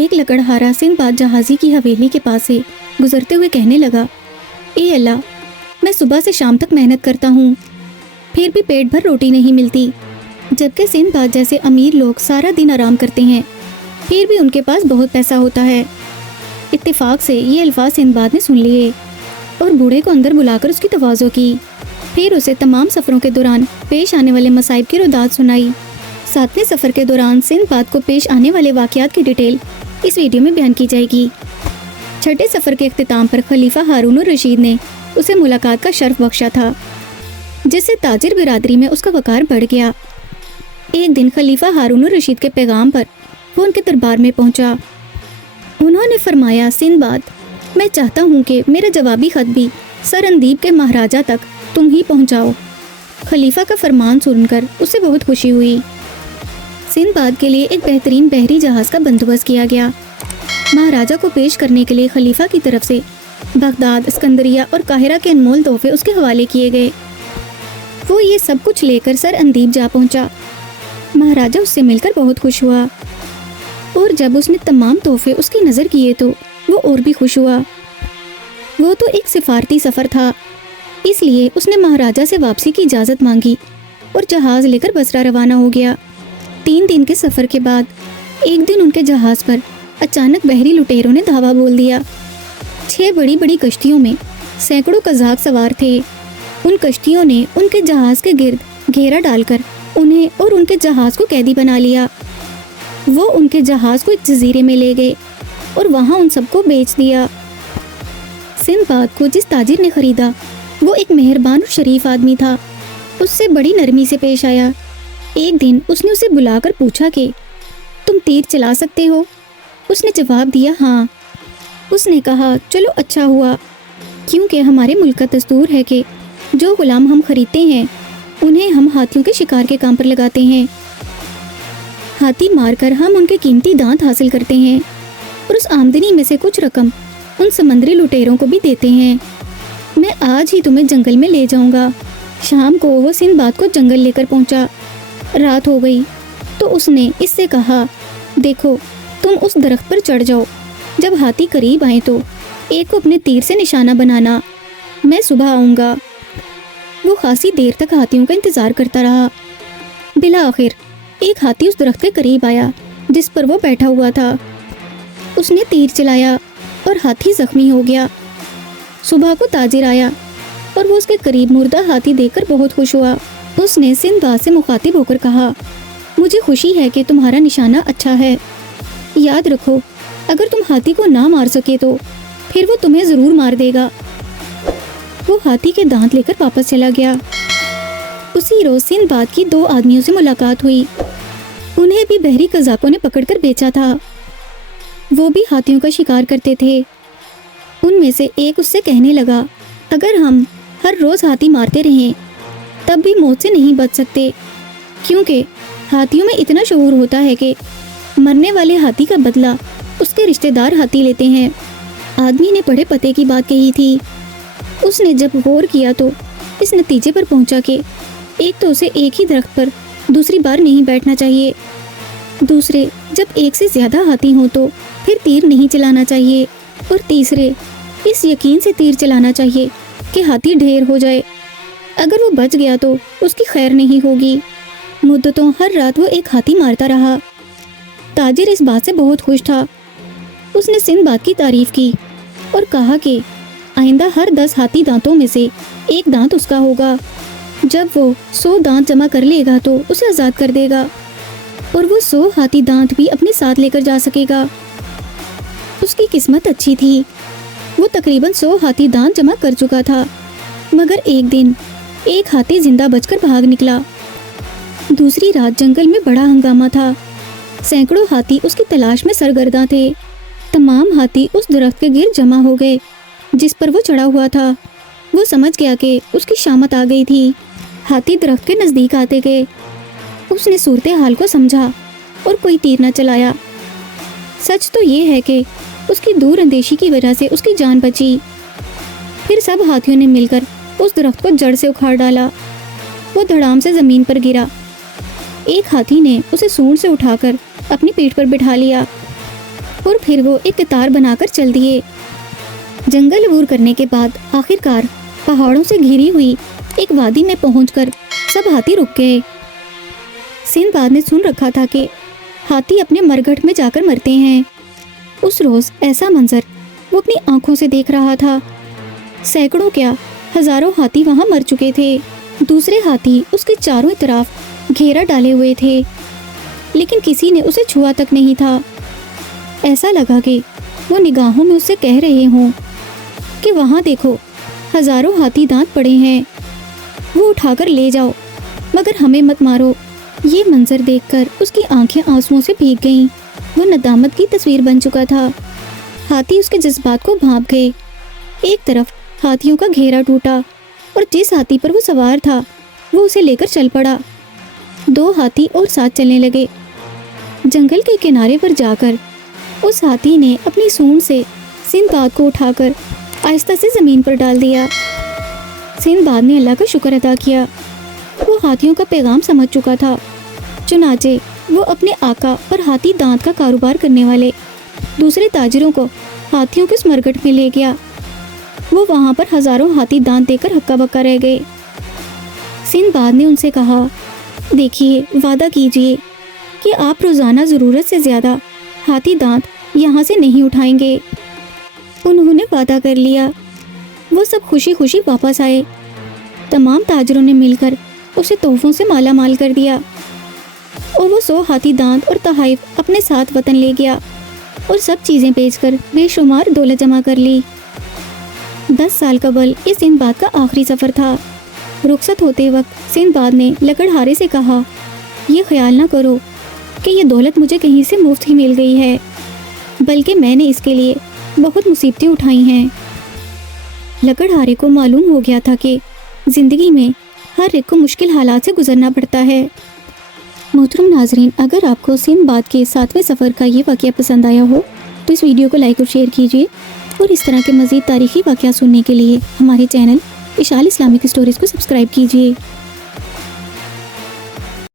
ایک لکڑہارا سندباد جہازی کی حویلی کے پاس سے گزرتے ہوئے کہنے لگا، اے اللہ، میں صبح سے شام تک محنت کرتا ہوں، پھر بھی پیٹ بھر روٹی نہیں ملتی، جبکہ سندباد جیسے امیر لوگ سارا دن آرام کرتے ہیں، پھر بھی ان کے پاس بہت پیسہ ہوتا ہے۔ اتفاق سے یہ الفاظ سندباد نے سن لیے اور بوڑھے کو اندر بلا کر اس کی تواضع کی، پھر اسے تمام سفروں کے دوران پیش آنے والے مصائب کی رداد سنائی۔ 7ویں سفر کے دوران سندباد کو پیش آنے والے واقعات کی ڈیٹیل اس ویڈیو میں بیان کی جائے گی۔ 6 سفر کے اختتام پر خلیفہ ہارون الرشید نے اسے ملاقات کا شرف بخشا تھا، جس سے تاجر برادری میں اس کا وقار بڑھ گیا۔ ایک دن خلیفہ ہارون الرشید کے پیغام پر وہ ان کے دربار میں پہنچا۔ انہوں نے فرمایا، سندباد، میں چاہتا ہوں کہ میرا جوابی خط بھی سر اندیب کے مہاراجہ تک تم ہی پہنچاؤ۔ خلیفہ کا فرمان سن کر اسے بہت خوشی ہوئی۔ سندباد کے لیے ایک بہترین بحری جہاز کا بندوبست کیا گیا۔ مہاراجہ کو پیش کرنے کے لیے خلیفہ کی طرف سے بغداد، اسکندریہ اور قاہرہ کے انمول تحفے اس کے حوالے کیے گئے۔ وہ یہ سب کچھ لے کر سر اندیب جا پہنچا۔ مہاراجہ اس سے مل کر بہت خوش ہوا، اور جب اس نے تمام تحفے اس کی نظر کیے تو وہ اور بھی خوش ہوا۔ وہ تو ایک سفارتی سفر تھا، اس لیے اس نے مہاراجہ سے واپسی کی اجازت مانگی اور جہاز لے کر بصرہ روانہ ہو گیا۔ 3 دن کے سفر کے بعد ایک دن ان کے جہاز پر اچانک بحری لٹیروں نے دھاوا بول دیا۔ 6 بڑی بڑی کشتیوں میں سینکڑوں قزاق سوار تھے۔ ان کشتیوں نے ان کے جہاز کے گرد گھیرا ڈال کر انہیں اور ان کے جہاز کو قیدی بنا لیا۔ وہ ان کے جہاز کو ایک جزیرے میں لے گئے اور وہاں ان سب کو بیچ دیا۔ سندباد کو جس تاجر نے خریدا وہ ایک مہربان اور شریف آدمی تھا، اس سے بڑی نرمی سے پیش آیا۔ ایک دن اس نے اسے بلا کر پوچھا کہ تم تیر چلا سکتے ہو؟ اس نے جواب دیا، ہاں۔ اس نے کہا، چلو اچھا ہوا، کیونکہ ہمارے ملک کا دستور ہے کہ جو غلام ہم خریدتے ہیں انہیں ہم ہاتھیوں کے شکار کے کام پر لگاتے ہیں۔ ہاتھی مار کر ہم ان کے قیمتی دانت حاصل کرتے ہیں اور اس آمدنی میں سے کچھ رقم ان سمندری لٹیروں کو بھی دیتے ہیں۔ میں آج ہی تمہیں جنگل میں لے جاؤں گا۔ شام کو وہ سندباد کو جنگل لے کر پہنچا۔ رات ہو گئی تو اس نے اس سے کہا، دیکھو، تم اس درخت پر چڑھ جاؤ، جب ہاتھی قریب آئیں تو ایک کو اپنے تیر سے نشانہ بنانا، میں صبح آؤں گا۔ وہ خاصی دیر تک ہاتھیوں کا انتظار کرتا رہا۔ بالآخر ایک ہاتھی اس درخت کے قریب آیا جس پر وہ بیٹھا ہوا تھا۔ اس نے تیر چلایا اور ہاتھی زخمی ہو گیا۔ صبح کو تاجر آیا اور وہ اس کے قریب مردہ ہاتھی دیکھ کر بہت خوش ہوا۔ اس نے سندباد سے مخاطب ہو کر کہا، مجھے خوشی ہے کہ تمہارا نشانہ اچھا ہے۔ یاد رکھو، اگر تم ہاتھی کو نہ مار سکے تو پھر وہ تمہیں ضرور مار دے گا۔ وہ ہاتھی کے دانت لے کر واپس چلا گیا۔ اسی روز سندباد کی 2 آدمیوں سے ملاقات ہوئی۔ انہیں بھی بحری قزاقوں نے پکڑ کر بیچا تھا۔ وہ بھی ہاتھیوں کا شکار کرتے تھے۔ ان میں سے ایک اس سے کہنے لگا، اگر ہم ہر روز ہاتھی مارتے رہیں تب بھی موت سے نہیں بچ سکتے، کیونکہ ہاتھیوں میں اتنا شعور ہوتا ہے کہ مرنے والے ہاتھی کا بدلہ اس کے رشتہ دار ہاتھی لیتے ہیں۔ آدمی نے بڑے پتے کی بات کہی تھی۔ اس نے جب غور کیا تو اس نتیجے پر پہنچا کہ ایک تو اسے ایک ہی درخت پر دوسری بار نہیں بیٹھنا چاہیے، دوسرے جب ایک سے زیادہ ہاتھی ہوں تو پھر تیر نہیں چلانا چاہیے، اور تیسرے اس یقین سے تیر چلانا چاہیے کہ ہاتھی ڈھیر ہو جائے، اگر وہ بچ گیا تو اس کی خیر نہیں ہوگی۔ مدتوں ہر رات وہ ایک ہاتھی مارتا رہا۔ تاجر اس بات سے بہت خوش تھا۔ اس نے سندباد کی تعریف کی اور کہا کہ آئندہ ہر 10 ہاتھی دانتوں میں سے ایک دانت اس کا ہوگا۔ جب وہ 100 دانت جمع کر لے گا تو اسے آزاد کر دے گا، اور وہ 100 ہاتھی دانت بھی اپنے ساتھ لے کر جا سکے گا۔ اس کی قسمت اچھی تھی، وہ تقریباً 100 ہاتھی دانت جمع کر چکا تھا، مگر ایک دن ایک ہاتھی زندہ بچ کر بھاگ نکلا۔ دوسری رات جنگل میں بڑا ہنگامہ تھا۔ سینکڑوں ہاتھی اس کی تلاش میں سرگرداں تھے۔ تمام ہاتھی اس درخت کے گرد جمع ہو گئے جس پر وہ چڑھا ہوا تھا۔ وہ سمجھ گیا کہ اس کی شامت آ گئی تھی۔ ہاتھی درخت کے نزدیک آتے گئے۔ اس نے صورتحال کو سمجھا اور کوئی تیر نہ چلایا۔ سچ تو یہ ہے کہ اس کی دور اندیشی کی وجہ سے اس کی جان بچی۔ پھر سب ہاتھیوں نے مل کر اس درخت کو جڑ سے اکھاڑ ڈالا۔ وہ دھڑام سے زمین پر گرا۔ ایک ہاتھی نے اسے سونڈ سے اٹھا کر اپنی پیٹھ پر بٹھا لیا۔ اور پھر وہ ایک قطار بنا کر چل دیے۔ جنگل عبور کرنے کے بعد آخرکار پہاڑوں سے گھری ہوئی ایک وادی میں پہنچ کر سب ہاتھی رک گئے۔ سندباد نے سن رکھا تھا کہ ہاتھی اپنے مرگھٹ میں جا کر مرتے ہیں۔ اس روز ایسا منظر وہ اپنی آنکھوں سے دیکھ رہا تھا۔ سینکڑوں کیا ہزاروں ہاتھی وہاں مر چکے تھے۔ دوسرے ہاتھی اس کے چاروں طرف گھیرا ڈالے ہوئے تھے، لیکن کسی نے اسے چھوا تک نہیں تھا۔ ایسا لگا کہ وہ نگاہوں میں اسے کہہ رہے ہوں کہ وہاں دیکھو، ہزاروں ہاتھی دانت پڑے ہیں، وہ اٹھا کر لے جاؤ، مگر ہمیں مت مارو۔ یہ منظر دیکھ کر اس کی آنکھیں آنسوؤں سے بھیگ گئیں۔ وہ ندامت کی تصویر بن چکا تھا۔ ہاتھی اس کے جذبات کو بھانپ گئے۔ ایک طرف ہاتھیوں کا گھیرا ٹوٹا اور جس ہاتھی پر وہ سوار تھا وہ اسے لے کر چل پڑا۔ 2 ہاتھی اور ساتھ چلنے لگے۔ جنگل کے کنارے پر جا کر اس ہاتھی نے اپنی سونڈ سے سندباد کو اٹھا کر آہستہ سے زمین پر ڈال دیا۔ سندباد نے اللہ کا شکر ادا کیا۔ وہ ہاتھیوں کا پیغام سمجھ چکا تھا، چنانچہ وہ اپنے آقا اور ہاتھی دانت کا کاروبار کرنے والے دوسرے تاجروں کو ہاتھیوں کے اس مرگٹ میں لے گیا۔ وہ وہاں پر ہزاروں ہاتھی دانت دے کر ہکا بکا رہ گئے۔ سندباد نے ان سے کہا، دیکھیے، وعدہ کیجئے کہ آپ روزانہ ضرورت سے زیادہ ہاتھی دانت یہاں سے نہیں اٹھائیں گے۔ انہوں نے وعدہ کر لیا۔ وہ سب خوشی خوشی واپس آئے۔ تمام تاجروں نے مل کر اسے تحفوں سے مالا مال کر دیا اور وہ 100 ہاتھی دانت اور تحائف اپنے ساتھ وطن لے گیا اور سب چیزیں بیچ کر بے شمار دولت جمع کر لی۔ 10 سال قبل یہ سندباد کا آخری سفر تھا۔ رخصت ہوتے وقت سندباد نے لکڑہارے سے کہا، یہ خیال نہ کرو کہ یہ دولت مجھے کہیں سے مفت ہی مل گئی ہے، بلکہ میں نے اس کے لیے بہت مصیبتیں اٹھائی ہیں۔ لکڑہارے کو معلوم ہو گیا تھا کہ زندگی میں ہر ایک کو مشکل حالات سے گزرنا پڑتا ہے۔ محترم ناظرین، اگر آپ کو سندباد کے 7ویں سفر کا یہ واقعہ پسند آیا ہو تو اس ویڈیو کو لائک اور شیئر کیجیے، اور اس طرح کے مزید تاریخی واقعات سننے کے لیے ہمارے چینل اشال اسلامک اسٹوریز کو سبسکرائب کیجیے۔